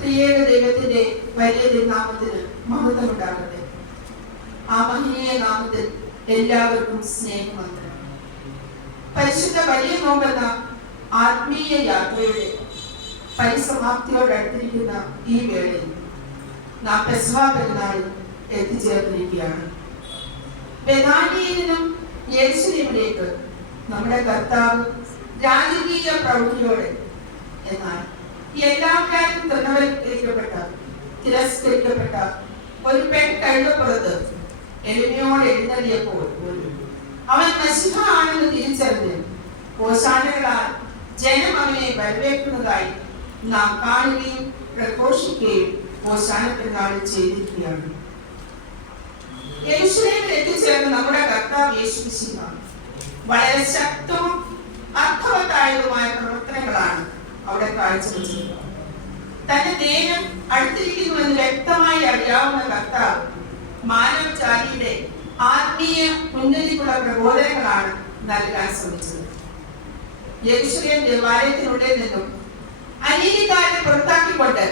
ത്രിയേക ദൈവത്തിന്റെ വലിയ നാമത്തിന് മഹത്വമുണ്ടാകട്ടെ. ആ മഹനീയ നാമത്തിൽ എല്ലാവർക്കും സ്നേഹമന്ത്രം. പരിശുദ്ധ വലിയ നോമ്പെന്ന ആത്മീയ യാത്രയുടെ പരിസമാപ്തിയോടടുത്തിരിക്കുന്ന ഈ വേളയിൽ നാം പെസഹ പെരുന്നാളിൽ എത്തിച്ചേർന്നിരിക്കുകയാണ്. ബെഥാനിയയിൽ നിന്നും യെരൂശലേമിലേക്ക് നമ്മുടെ കർത്താവ് രാജകീയ പ്രൗഢിയോടെ, എന്നാൽ എല്ലാവരും തൃണവൽക്കരിക്കപ്പെട്ട തിരസ്കരിക്കപ്പെട്ട ഒരു പെൺ കഴുതപ്പുറത്ത് എളിമയോടെ എഴുന്നള്ളിയപ്പോൾ പോലും അവൻ മശിഹ ആണെന്ന് തിരിച്ചറിഞ്ഞ് ഓശാനകളാൽ ജനം അവനെ വരവേൽക്കുന്നതായി നാം കാണുകയും പ്രഘോഷിക്കുകയും ഓശാന പെരുന്നാളിൽ ചെയ്തിരിക്കുകയാണ്. യെരൂശലേമിൽ എത്തിച്ചേർന്ന നമ്മുടെ കർത്താവ് യേശു മിശിഹ വളരെ ശക്തവും അർത്ഥവത്തായതുമായ പ്രവർത്തനങ്ങളാണ് അവിടെ കാഴ്ചവെച്ചത്. തന്റെ നേരം അടുത്തിരിക്കുന്നുവെന്ന് വ്യക്തമായി അറിയാവുന്ന കർത്താവ് മാനവജാതിയുടെ ആത്മീയ ഉന്നതിക്കുള്ള പ്രബോധനങ്ങളാണ് നൽകാൻ ശ്രമിച്ചത്. യെരൂശലേം ദേവാലയത്തിനുള്ളിൽ നിന്നും അനീതിക്കാരെ പുറത്താക്കിക്കൊണ്ട്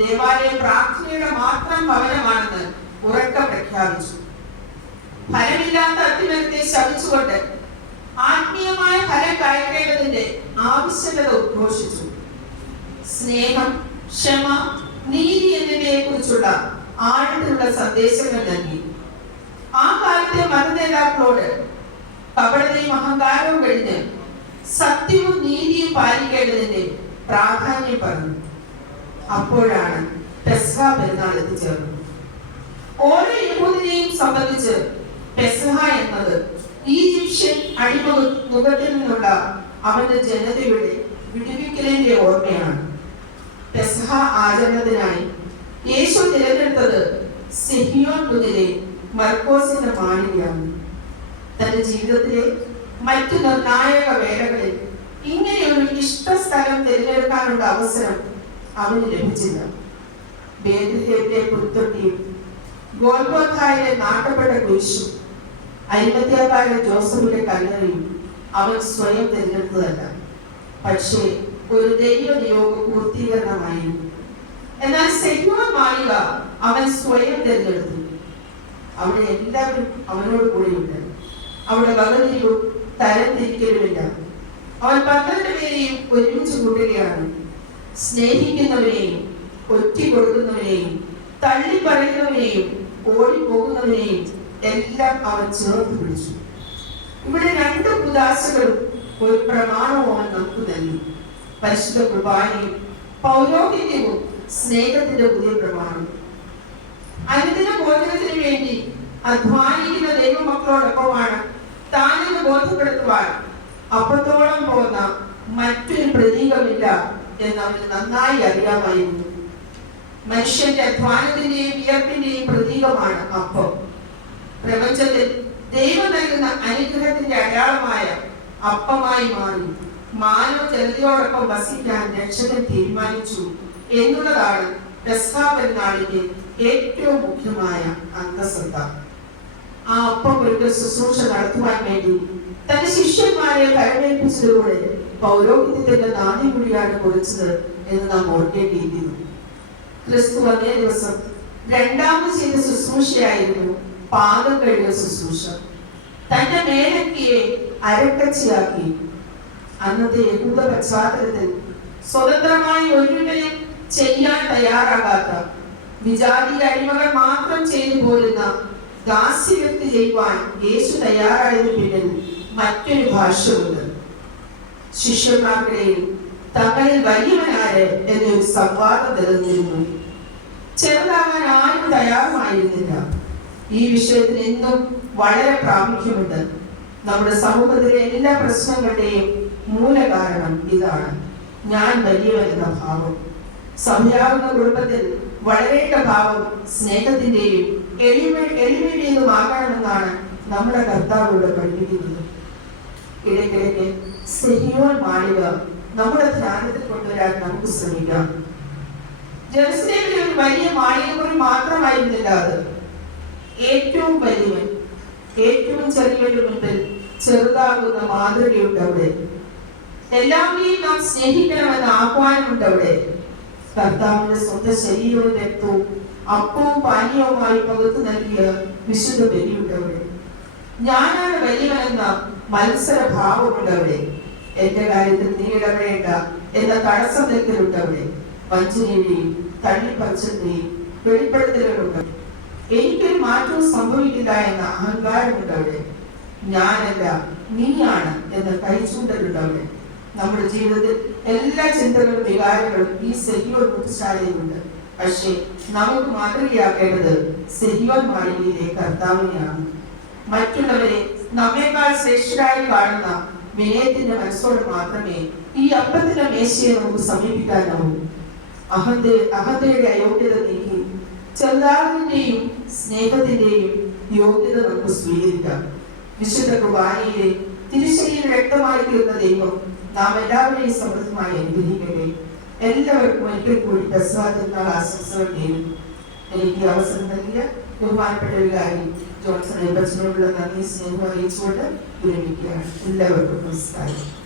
ദേവാലയം പ്രാർത്ഥനയുടെ മാത്രം ഭവനമാണെന്ന് ഉറക്കെ പ്രഖ്യാപിച്ചു. ഫലമില്ലാത്ത അത്യുന്നതത്തെ ശപിച്ചുകൊണ്ട് ആത്മീയമായ ഫലം കായ്ക്കേണ്ടതിന്റെ ആവശ്യകത ഉദ്ഘോഷിച്ചു. സ്നേഹം, ക്ഷമ, നീതി എന്നിവയെ കുറിച്ചുള്ള ആഴത്തിലുള്ള സന്ദേശങ്ങൾ നൽകി. ആ കാലത്തെ മതനേതാക്കളോട് കപടതയും അഹങ്കാരവും കഴിഞ്ഞ് സത്യവും നീതിയും പാലിക്കേണ്ടതിന്റെ പ്രാധാന്യം പറഞ്ഞു. അപ്പോഴാണ് പെസഹ പെരുന്നാൾ എത്തിച്ചേർന്നത്. ഓരോ യഹൂദനെയും സംബന്ധിച്ച് പെസഹ എന്നത് ഈജിപ്ഷ്യൻ അടിമുഖത്തിൽ നിന്നുള്ള അവന്റെ ജനതയുടെ വിടുവിക്കലിന്റെ ഓർമ്മയാണ്. പെസഹ ആചരണത്തിനായി യേശു തിരഞ്ഞെടുത്തത് സിഹിയോൻ കുന്നിലെ മർക്കോസിന്റെ മാളികയാണ്. തന്റെ ജീവിതത്തിലെ മറ്റു നിർണായക വേളകളിൽ ഇങ്ങനെയൊരു ഇഷ്ടസ്ഥലം തിരഞ്ഞെടുക്കാനുള്ള അവസരം അവന് ലഭിച്ചില്ല. ബേത്ലഹേമിലെ പുൽത്തൊട്ടിയും ഗോൽഗോഥായിലെ നാട്ടപ്പെട്ട കുരിശും അരിമത്യാകാരൻ ജോസഫിന്റെ കല്ലറയും അവൻ സ്വയം തിരഞ്ഞെടുത്തതല്ല, പക്ഷേ ഒരു ദൈവ നിയോഗ പൂർത്തീകരണമായിരുന്നു. എന്നാൽ സിഹിയോൻ മാളിക അവൻ സ്വയം തിരഞ്ഞെടുത്തു. അവിടെ എല്ലാവരും അവനോട് കൂടെയുണ്ട്. അവിടെ വകതിരിവും തരംതിരിക്കലുമില്ല. അവൻ 12 പേരെയും ഒരുമിച്ച് കൂട്ടുകയാണ്. സ്നേഹിക്കുന്നവരെയും ഒറ്റി കൊടുക്കുന്നവരെയും തള്ളി പറയുന്നവരെയും ഓടിപ്പോകുന്നവരെയും എല്ലാം അവൻ ചേർത്ത് പിടിച്ചു. ഇവിടെ 2 ഉദാശകളും ഒരു പ്രമാണവും അവൻ നമുക്ക് നൽകി. പരിശുദ്ധ കുർബാനയും പൗരോഹിത്യവും സ്നേഹത്തിന്റെ പുതിയ പ്രമാണം. അനുദിന ബോധനത്തിന് വേണ്ടി അധ്വാനിക്കുന്ന ദൈവമക്കളോടൊപ്പമാണ് താനെന്ന് ബോധ്യപ്പെടുത്തുവാൻ അപ്പത്തോളം പോകുന്ന മറ്റൊരു പ്രതീകമില്ല എന്ന് അവന് നന്നായി അറിയാമായിരുന്നു. മനുഷ്യന്റെ അധ്വാനത്തിന്റെയും വിയർപ്പിന്റെയും പ്രതീകമാണ് അപ്പം. പ്രപഞ്ചത്തിൽ ദൈവം നൽകുന്ന അനുഗ്രഹത്തിന്റെ അടയാളമായ അപ്പമായി മാറി മാനവ ജനതയോടൊപ്പം വസിക്കാൻ രക്ഷകൻ തീരുമാനിച്ചു എന്നുള്ളതാണ് പെസഹ പെരുന്നാളിന്റെ ഏറ്റവും മുഖ്യമായ അന്തസത്ത. ആ അപ്പം ഒരു ശുശ്രൂഷ നടത്തുവാൻ വേണ്ടി തന്റെ ശിഷ്യന്മാരെ പരമേൽപ്പിച്ചതിലൂടെ പൗരോഹിത്യത്തിന്റെ നാണ്യമുടിയാണ് കുറിച്ചത് എന്ന് നാം ഓർക്കേണ്ടിയിരിക്കുന്നു. ക്രിസ്തു അതേ ദിവസം രണ്ടാമത് ചെയ്ത ശുശ്രൂഷയായിരുന്നു പാദം കഴുകുന്ന ശുശ്രൂഷ. തന്റെ മേലങ്കിയെ അരക്കച്ചയാക്കി. അന്നത്തെ യഹൂദ പശ്ചാത്തലത്തിൽ സ്വതന്ത്രമായി ഒരിക്കലും ചെയ്യാൻ തയ്യാറാകാത്ത വിജാതീയ അടിമകൾ മാത്രം ചെയ്തു പോരുന്ന ദാസ്യവ്യക്തി ചെയ്യുവാൻ യേശു തയ്യാറായതിനു പിന്നിൽ മറ്റൊരു ഭാഷ്യമുണ്ട്. ശിഷ്യന്മാർക്കിടയിൽ തങ്ങളിൽ വലിയവനാര് എന്നൊരു സംവാദം നിലനിന്നിരുന്നു. ചെറുതാകാൻ ആരും തയ്യാറുമായിരുന്നില്ല. ഈ വിഷയത്തിൽ ഇന്നും വളരെ പ്രാമുഖ്യമുണ്ട്. നമ്മുടെ സമൂഹത്തിലെ എല്ലാ പ്രശ്നങ്ങളുടെയും മൂല കാരണം ഇതാണ്, ഞാൻ വലിയവൻ എന്ന ഭാവം. സഭയാകുന്ന കുടുംബത്തിൽ വളരേണ്ട ഭാവം സ്നേഹത്തിന്റെയും എളിമയുടേതുമാകണമെന്നാണ് നമ്മുടെ കർത്താവിലൂടെ പഠിപ്പിക്കുന്നത്. ഇടയ്ക്കിടയ്ക്ക് സിഹിയോൻ മാളിക നമ്മുടെ ധ്യാനത്തിൽ കൊണ്ടുവരാൻ നമുക്ക് ശ്രമിക്കാം. ജെറുസലേമിലെ ഒരു വലിയ മാളികമുറി മാത്രമായിരുന്നില്ല അത്. ഏറ്റവും വലിയവൻ ഏറ്റവും ചെറിയവരുടെ മുൻപിൽ ചെറുതാകുന്ന മാതൃകയുണ്ട് അവിടെ. എല്ലാവരെയും നാം സ്നേഹിക്കണമെന്ന ആഹ്വാനമുണ്ട് അവിടെ. കർത്താവിന്റെ സ്വന്തം ശരീരവും രക്തവും അപ്പവും പാനീയവുമായി പകുത്തു നൽകിയ വിശുദ്ധ ബലിയുണ്ടവിടെ. ഞാനാണ് വലിയവനെന്ന മത്സരഭാവമുണ്ടവിടെ. എന്റെ കാര്യത്തിൽ നീ ഇടപെടേണ്ട എന്ന തടസ്സം നിൽക്കലുണ്ടവിടെ. വഞ്ചനയുടെയും തള്ളിപ്പറിച്ചതിന്റെയും വെളിപ്പെടുത്തലുകളുണ്ട്. എനിക്കൊരു മാറ്റവും സംഭവിക്കില്ല എന്ന അഹങ്കാരമുണ്ടവിടെ. ഞാനല്ല നീയാണ് എന്ന കൈചൂണ്ടലുണ്ടവിടെ. നമ്മുടെ ജീവിതത്തിൽ എല്ലാ ചിന്തകളും വികാരങ്ങളും ഈ സെഹിയോൻ മുത്തുശാലയിലുണ്ട്. പക്ഷേ നമുക്ക് മാതൃകയാക്കേണ്ടത് സെഹിയോൻ മാളികയിലെ കർത്താവിനെയാണ്. മറ്റുള്ളവരെ നമ്മേക്കാൾ ശ്രേഷ്ഠരായി കാണുന്ന വിനയത്തിന്റെ മനസ്സോട് മാത്രമേ ഈ അപ്പത്തിന്റെ മേശയെ നമുക്ക് സമീപിക്കാനാവൂ. അഹന്തയുടെ അയോഗ്യത നീക്കി ചെറുതാറിന്റെയും സ്നേഹത്തിന്റെയും യോഗ്യത നമുക്ക് സ്വീകരിക്കാം. വിശുദ്ധ കുർബാനയിലെ തിരുശരീരം വ്യക്തമായി തീർന്ന ദൈവം നാം എല്ലാവരെയും സമൃദ്ധമായി അനുഗ്രഹിക്കട്ടെ. എല്ലാവർക്കും ഒരിക്കൽ കൂടി പെസഹാ ആശംസകൾ നേരുന്നു. എനിക്ക് അവസരം നൽകിയ ബഹുമാനപ്പെട്ട ഒരു കാര്യം ജോൺസൺ എബച്ചനോടുള്ള നന്ദി സ്നേഹം അറിയിച്ചുകൊണ്ട് വിരമിക്കുകയാണ്. എല്ലാവർക്കും നമസ്കാരം.